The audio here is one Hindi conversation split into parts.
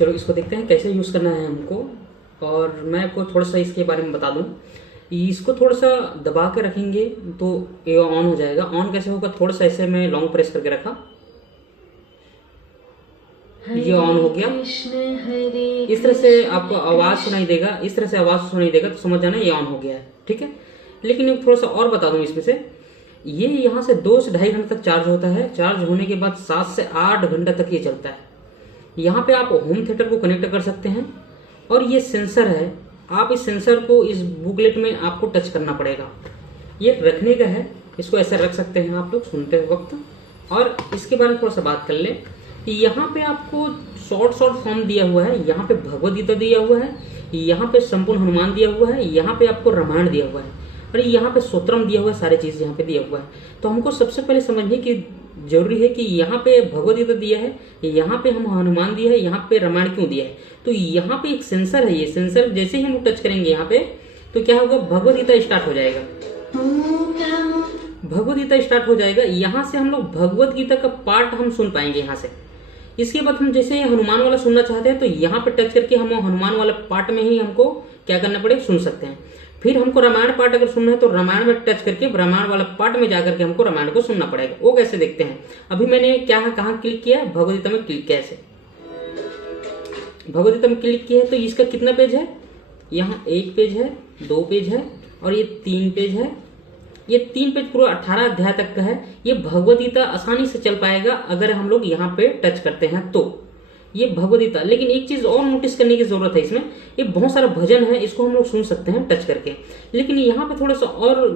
चलो इसको देखते हैं कैसे यूज़ करना है हमको। और मैं आपको थोड़ा सा इसके बारे में बता दूं। इसको थोड़ा सा दबा के रखेंगे तो ये ऑन हो जाएगा। ऑन कैसे होगा, थोड़ा सा ऐसे मैं लॉन्ग प्रेस करके रखा, ये ऑन हो गया। इस तरह से आपको आवाज़ सुनाई देगा, इस तरह से आवाज़ सुनाई देगा तो समझ जाना ये ऑन हो गया है, ठीक है। लेकिन एक थोड़ा सा और बता दूं इसमें से, ये यहाँ से 2 से ढाई घंटे तक चार्ज होता है। चार्ज होने के बाद 7 से 8 घंटे तक ये चलता है। यहाँ पे आप होम थिएटर को कनेक्ट कर सकते हैं। और ये सेंसर है, आप इस सेंसर को इस बुकलेट में आपको टच करना पड़ेगा। ये रखने का है, इसको ऐसे रख सकते हैं आप लोग सुनते वक्त। और इसके बारे में थोड़ा सा बात कर लें कि यहाँ पे आपको शॉर्ट फॉर्म दिया हुआ है। यहाँ पे भगवद गीता दिया हुआ है, यहाँ पे संपूर्ण हनुमान दिया हुआ है, यहाँ पे आपको रामायण दिया हुआ है, और यहाँ पे स्तोत्रम दिया हुआ है। सारे चीज़ यहाँ पे दिया हुआ है। तो हमको सबसे पहले समझने की जरूरी है कि यहाँ पे भगवद गीता दिया है, यहाँ पे हम हनुमान दिया है, यहाँ पे रामायण क्यों दिया है। तो यहाँ पे एक सेंसर है। ये सेंसर जैसे ही हम टच करेंगे यहाँ पे तो क्या होगा, भगवद गीता स्टार्ट हो जाएगा। भगवद गीता स्टार्ट हो जाएगा। यहाँ से हम लोग भगवद गीता का पार्ट हम सुन पाएंगे यहाँ से। इसके बाद हम जैसे हनुमान वाला सुनना चाहते हैं तो यहाँ पे टच करके हम हनुमान वाला पार्ट में ही हमको क्या करना पड़ेगा, सुन सकते हैं। फिर हमको रामायण पार्ट अगर सुनना है तो रामायण में टच करके रामायण वाला पार्ट में जाकर के हमको रामायण को सुनना पड़ेगा। वो कैसे देखते हैं। अभी मैंने कहाँ क्लिक किया, भगवद गीता में क्लिक किया। ऐसे भगवद गीता में क्लिक किया है तो इसका कितना पेज है, यहाँ 1 पेज है, 2 पेज है और ये 3 पेज है। ये 3 पेज पूरा 18 अध्याय तक का है। ये भगवद गीता आसानी से चल पाएगा अगर हम लोग यहाँ पे टच करते हैं तो ये भगवद गीता। लेकिन एक चीज और नोटिस करने की जरूरत है, इसमें ये बहुत सारा भजन है, इसको हम लोग सुन सकते हैं टच करके। लेकिन यहाँ पे थोड़ा सा और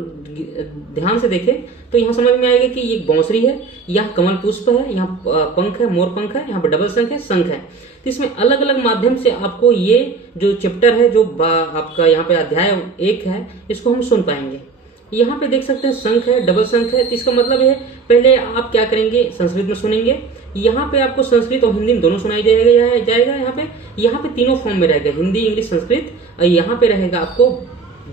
ध्यान से देखें तो यहाँ समझ में आएगा कि ये बांसुरी है, यहाँ कमल पुष्प है, यहाँ पंख है, मोर पंख है, यहाँ पे डबल शंख है। तो इसमें अलग अलग माध्यम से आपको ये जो चैप्टर है, जो आपका यहाँ पे अध्याय 1 है, इसको हम सुन पाएंगे। यहाँ पे देख सकते हैं शंख है, डबल शंख है। तो इसका मतलब है पहले आप क्या करेंगे, संस्कृत में सुनेंगे। यहाँ पे आपको संस्कृत और हिंदी में दोनों सुनाई जाएगा। यहाँ पे तीनों फॉर्म में रहेगा, हिंदी, इंग्लिश, संस्कृत। और यहाँ पे रहेगा आपको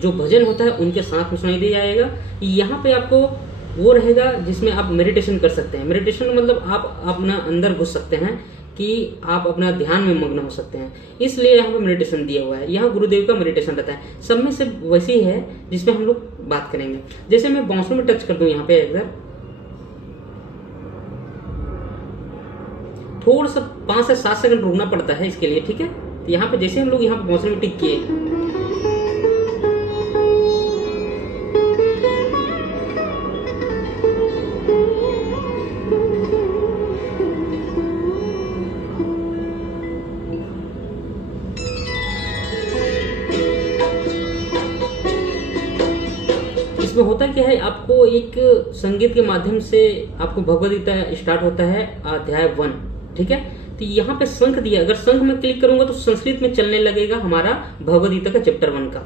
जो भजन होता है उनके साथ में सुनाई दे जाएगा। यहाँ पे आपको वो रहेगा जिसमें आप मेडिटेशन कर सकते हैं। मेडिटेशन मतलब आप अपना अंदर घुस सकते हैं कि आप अपना ध्यान में मग्न हो सकते हैं, इसलिए यहाँ पे मेडिटेशन दिया हुआ है। यहाँ गुरुदेव का मेडिटेशन रहता है। सब में से वैसे ही है जिसमें हम लोग बात करेंगे। जैसे मैं बांसुरी में टच कर दूं, यहाँ पे इधर थोड़ा सा 5 से 7 सेकंड रुकना पड़ता है इसके लिए, ठीक है। तो यहाँ पे जैसे हम लोग यहाँ पे बांसुरी में टिक किए, इसमें होता क्या है, आपको एक संगीत के माध्यम से आपको भगवद गीता स्टार्ट होता है अध्याय 1, ठीक है। तो यहाँ पे शंख दिया, अगर शंख में क्लिक करूंगा तो संस्कृत में चलने लगेगा हमारा भगवद गीता का चैप्टर 1 का।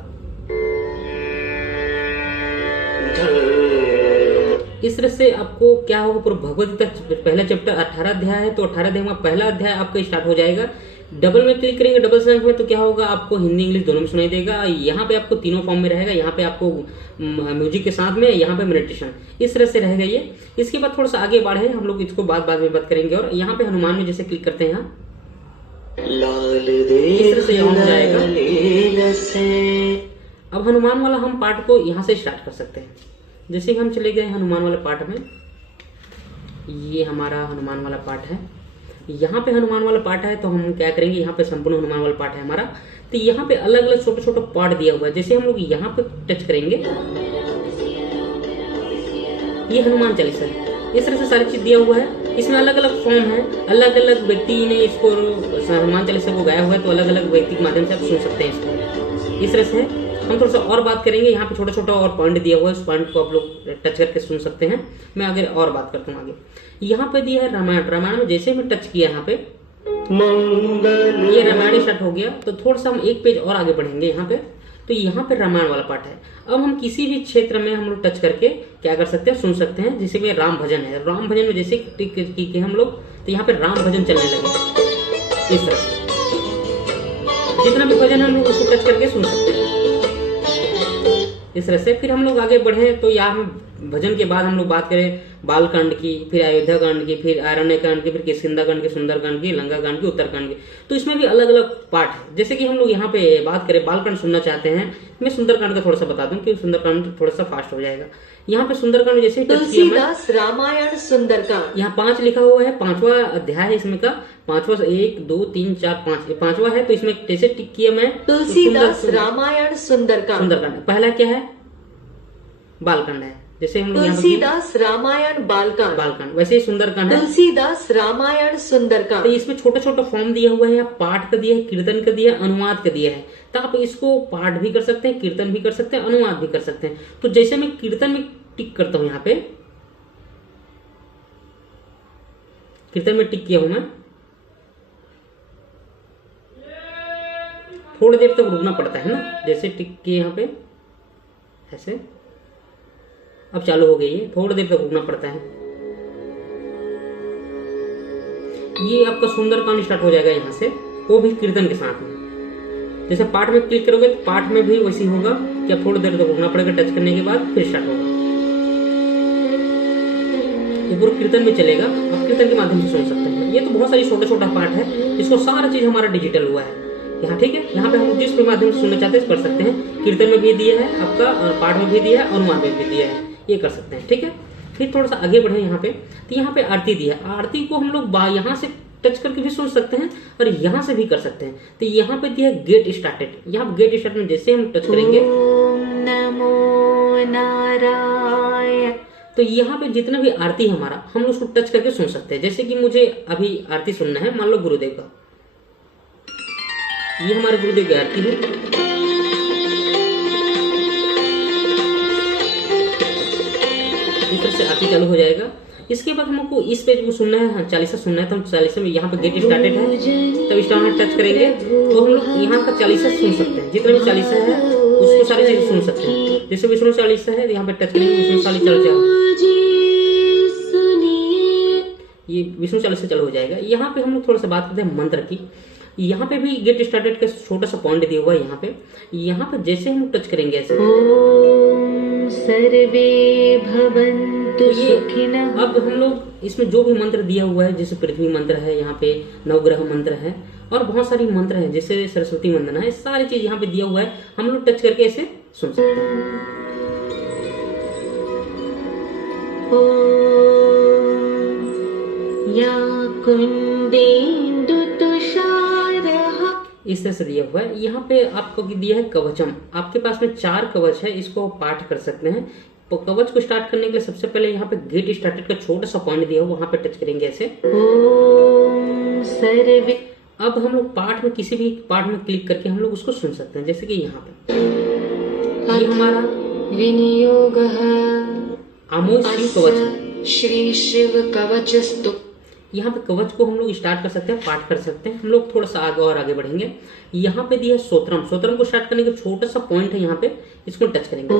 इस तरह से आपको क्या होगा, पूरा भगवद गीता पहला चैप्टर 18 अध्याय है तो 18 अध्याय में पहला अध्याय आपका स्टार्ट हो जाएगा। डबल में क्लिक करेंगे, डबल शंख में, तो क्या होगा, आपको हिंदी इंग्लिश दोनों में सुनाई देगा। यहाँ पे आपको तीनों फॉर्म में रहेगा। यहाँ पे आपको म्यूजिक के साथ में, यहाँ पे मेडिटेशन, इस तरह से रहेगा ये। इसके बाद थोड़ा सा आगे बढ़े, हम लोग इसको बाद में बात करेंगे। और यहाँ पे हनुमान में जैसे क्लिक करते हैं, इस तरह से ऑन हो जाएगा। अब हनुमान वाला हम पार्ट को यहाँ से स्टार्ट कर सकते हैं। जैसे कि हम चले गए हनुमान वाले पार्ट में, ये हमारा हनुमान वाला पार्ट है। यहाँ पे हनुमान वाला पार्ट है तो हम क्या करेंगे, यहाँ पे संपूर्ण हनुमान वाला पार्ट है हमारा। तो यहाँ पे अलग अलग छोटे छोटे पार्ट दिया हुआ है। जैसे हम लोग यहाँ पे टच करेंगे, ये हनुमान चालीसा है। इस तरह से सारी चीज दिया हुआ है। इसमें अलग अलग फॉर्म है, अलग अलग व्यक्ति ने इसको हनुमान चालीसा को गाया हुआ है, तो अलग अलग व्यक्ति के माध्यम से आप सुन सकते हैं इसको। इस तरह से हम थोड़ा सा और बात करेंगे। यहाँ पे छोटा छोटा और पॉइंट दिया हुआ है, उस पॉइंट को आप लोग टच करके सुन सकते हैं। मैं आगे और बात करता हूँ आगे। यहाँ पे दिया है रामायण। रामायण में जैसे मैं टच किया यहाँ पे, ये रामायण स्टार्ट हो गया। तो थोड़ा सा हम 1 पेज और आगे बढ़ेंगे यहाँ पे, तो यहाँ पे रामायण वाला पार्ट है। अब हम किसी भी क्षेत्र में हम लोग टच करके क्या कर सकते हैं, सुन सकते हैं। जैसे कि राम भजन है, राम भजन में जैसे टिक किए हम लोग, तो यहाँ पे राम भजन चलने लगे। इस तरह से जितना भी भजन हम लोग उसको टच करके सुन सकते हैं, इस तरह से। फिर हम लोग आगे बढ़े तो यहाँ भजन के बाद हम लोग बात करें बालकांड की, फिर अयोध्या कांड की, फिर आरण्य कांड की, फिर किष्किंधा कांड की, सुंदर कांड की, लंका कांड की, उत्तरकांड की, तो इसमें भी अलग अलग पार्ट है। जैसे कि हम लोग यहाँ पे बात करें बालकांड सुनना चाहते हैं, मैं सुंदरकांड का थोड़ा सा बता दूं कि सुंदरकांड थोड़ा सा फास्ट हो जाएगा। यहाँ पे सुंदरकांड जैसे तुलसीदास रामायण सुंदरकांड, यहाँ 5 लिखा हुआ है, 5वां अध्याय है इसमें का, 5वां 1 2 3 4 5 ये 5वां है। तो इसमें कैसे टिक किया मैं, तुलसीदास रामायण सुंदरकांड। सुंदरकांड पहला क्या है, बालकांड है। जैसे हम लोग तुलसीदास रामायण बालकांड, बालकांड, वैसे ही सुंदरकांड है। तुलसीदास रामायण सुंदरकांड। तो इसमें छोटा छोटा फॉर्म दिया हुआ है, यहाँ पाठ का दिया है, कीर्तन का दिया है, अनुवाद का दिया है। तो आप इसको पाठ भी कर सकते हैं, कीर्तन भी कर सकते हैं, अनुवाद भी कर सकते हैं। तो जैसे मैं कीर्तन में टिक करता हूं, यहाँ पे कीर्तन में टिक किया हूं मैं, थोड़ी देर तक रुकना पड़ता है ना, जैसे टिक किए यहाँ पे ऐसे, अब चालू हो गई है, थोड़ी देर तक रुकना पड़ता है। ये आपका सुंदरकांड स्टार्ट हो जाएगा यहाँ से, वो भी कीर्तन के साथ में। जैसे पाठ में क्लिक करोगे तो पाठ में भी वैसी होगा कि अब थोड़ी देर तक रुकना पड़ेगा, टच करने के बाद फिर स्टार्ट होगा। ये पूरा कीर्तन में चलेगा, आप कीर्तन के माध्यम से सुन सकते हैं। ये तो बहुत सारी छोटा छोटा पार्ट है, इसको सारा चीज हमारा डिजिटल हुआ है यहाँ, ठीक है। यहाँ पे हम जिस भी माध्यम से सुनना चाहते हैं कर सकते हैं। कीर्तन में भी दिया है आपका, पाठ में भी दिया है, अनुवाद में भी दिया है, ये कर सकते हैं, ठीक है। फिर थोड़ा सा आगे बढ़े यहाँ पे, तो यहाँ पे आरती दिया है। आरती को हम लोग यहाँ से टच करके भी सुन सकते हैं और यहाँ से भी कर सकते हैं। तो यहाँ पे दिया है गेट स्टार्टेड। यहाँ गेट स्टार्ट में जैसे हम टच करेंगे, नमो नारायण, तो यहाँ पे जितना भी आरती है हमारा, हम उसको टच करके सुन सकते हैं। जैसे कि मुझे अभी आरती सुनना है, मान लो गुरुदेव का, ये हमारे गुरुदेव की आरती है। इस तरह से आरती चालू हो जाएगा। इसके बाद हमको इस पेज को सुनना है, हाँ, चालीसा सुनना है, तो हम चालीसा में यहाँ पे गेट स्टार्टेड है, तब इस टाइम टच करेंगे तो हम लोग यहाँ का चालीसा सुन सकते हैं। जितना भी चालीसा है उसको सारी चीजें सुन सकते हैं। जैसे विष्णु चालीसा है, यहाँ पे टच करेंगे, विष्णु चालीसा, ये विष्णु चालीसा चालू हो जाएगा। यहाँ पे हम लोग थोड़ा सा बात करते हैं मंत्र की। यहाँ पे भी गेट स्टार्टेड का छोटा सा पॉइंट दिया हुआ है। यहाँ पे जैसे हम टच करेंगे ऐसे, सर्वे भवन्तु सुखिनः। अब हम लोग इसमें जो भी मंत्र दिया हुआ है, जैसे पृथ्वी मंत्र है, यहाँ पे नवग्रह मंत्र है और बहुत सारी मंत्र है, जैसे सरस्वती वंदना है, सारी चीज यहाँ पे दिया हुआ है। हम लोग टच करके ऐसे सुन सकते हैं। या कुंडेन्दु तुषारः, इस तरह से दिया हुआ है। यहाँ पे आपको दिया है कवचम। आपके पास में 4 कवच है, इसको पाठ कर सकते हैं। तो कवच को स्टार्ट करने के लिए सबसे पहले यहाँ पे गेट स्टार्टेड का छोटा सा पॉइंट दिया हुआ, वहां पे टच करेंगे ऐसे। ओम सर्वे, अब हम लोग पाठ में किसी भी पाठ में क्लिक करके हम लोग उसको सुन सकते हैं। जैसे कि यहाँ पे ये हमारा विनियोगः आमोद शिव कवच है, श्री शिव कवचस्तु। यहाँ पे कवच को हम लोग स्टार्ट कर सकते हैं, पाठ कर सकते हैं। हम लोग थोड़ा सा आगे और आगे बढ़ेंगे। यहाँ पे दिया है सोत्रम। सोत्रम को स्टार्ट करने का छोटा सा पॉइंट है यहाँ पे, इसको टच करेंगे।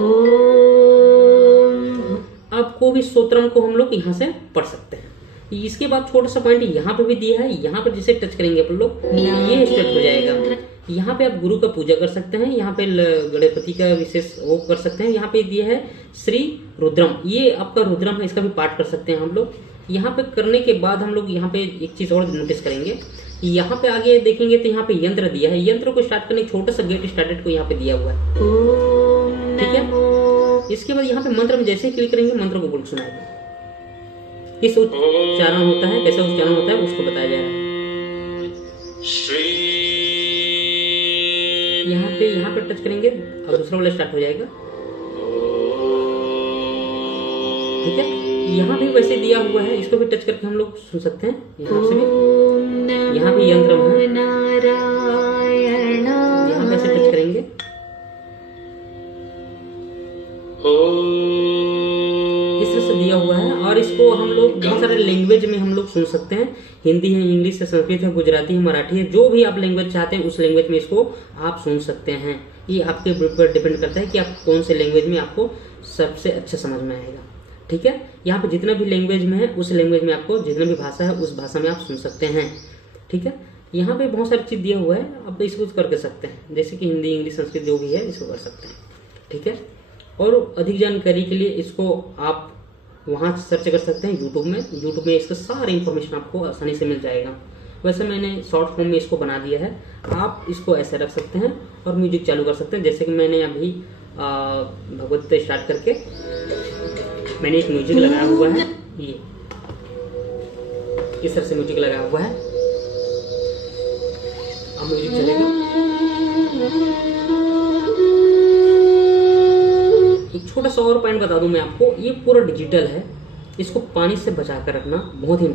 अब को भी सोत्रम को हम लोग यहाँ से पढ़ सकते हैं। इसके बाद छोटा सा पॉइंट यहाँ पे भी दिया है, यहाँ पे जिसे टच करेंगे अपन लोग, ये स्टार्ट हो जाएगा। यहाँ पे आप गुरु का पूजा कर सकते हैं, यहाँ पे गणपति का विशेष वो कर सकते हैं। यहाँ पे दिया है श्री रुद्रम, ये आपका रुद्रम है, इसका भी पाठ कर सकते हैं हम लोग। यहाँ पे करने के बाद हम लोग यहाँ पे एक चीज और नोटिस करेंगे, यहाँ पे आगे देखेंगे तो यहाँ पे यंत्र दिया है। यंत्र को स्टार्ट करने छोटा सा गेट स्टार्टेड को यहाँ पे दिया हुआ है, ठीक है। इसके बाद यहाँ पे मंत्र में जैसे क्लिक करेंगे, मंत्र को बोल सुनाएगा। किस उच्चारण होता है, कैसा उच्चारण होता है, उसको बताया जा रहा है। यहाँ पे टच करेंगे और दूसरा वाला स्टार्ट हो जाएगा, ठीक है। यहाँ भी वैसे दिया हुआ है, इसको भी टच करके हम लोग सुन सकते हैं। यहाँ से भी, यहाँ भी यंत्र है, यहाँ पे ऐसे टच करेंगे, इस तरह से दिया हुआ है। और इसको हम लोग बहुत सारे लैंग्वेज में हम लोग सुन सकते हैं। हिंदी है, इंग्लिश है, संस्कृत है, गुजराती है, मराठी है, जो भी आप लैंग्वेज चाहते हैं उस लैंग्वेज में इसको आप सुन सकते हैं। ये आपके ऊपर डिपेंड करता है कि आप कौन से लैंग्वेज में आपको सबसे अच्छा समझ में आएगा, ठीक है। यहाँ पे जितना भी लैंग्वेज में है उस लैंग्वेज में आपको, जितना भी भाषा है उस भाषा में आप सुन सकते हैं, ठीक है। यहाँ पे बहुत सारी चीज दिया हुआ है, आप इसको करके सकते हैं। जैसे कि हिंदी, इंग्लिश, संस्कृत जो भी है इसको कर सकते हैं, ठीक है। और अधिक जानकारी के लिए इसको आप वहाँ सर्च कर सकते हैं यूट्यूब में इसका सारा इन्फॉर्मेशन आपको आसानी से मिल जाएगा। वैसे मैंने शॉर्ट फॉर्म में इसको बना दिया है, आप इसको ऐसे रख सकते हैं और म्यूजिक चालू कर सकते हैं। जैसे कि मैंने अभी भगवत गीता स्टार्ट करके मैंने एक म्यूजिक लगाया हुआ है, ये इस तरह से म्यूजिक लगाया हुआ है। अब म्यूजिक चलेगा। एक छोटा सा और पॉइंट बता दूं मैं आपको, ये पूरा डिजिटल है, इसको पानी से बचा कर रखना बहुत ही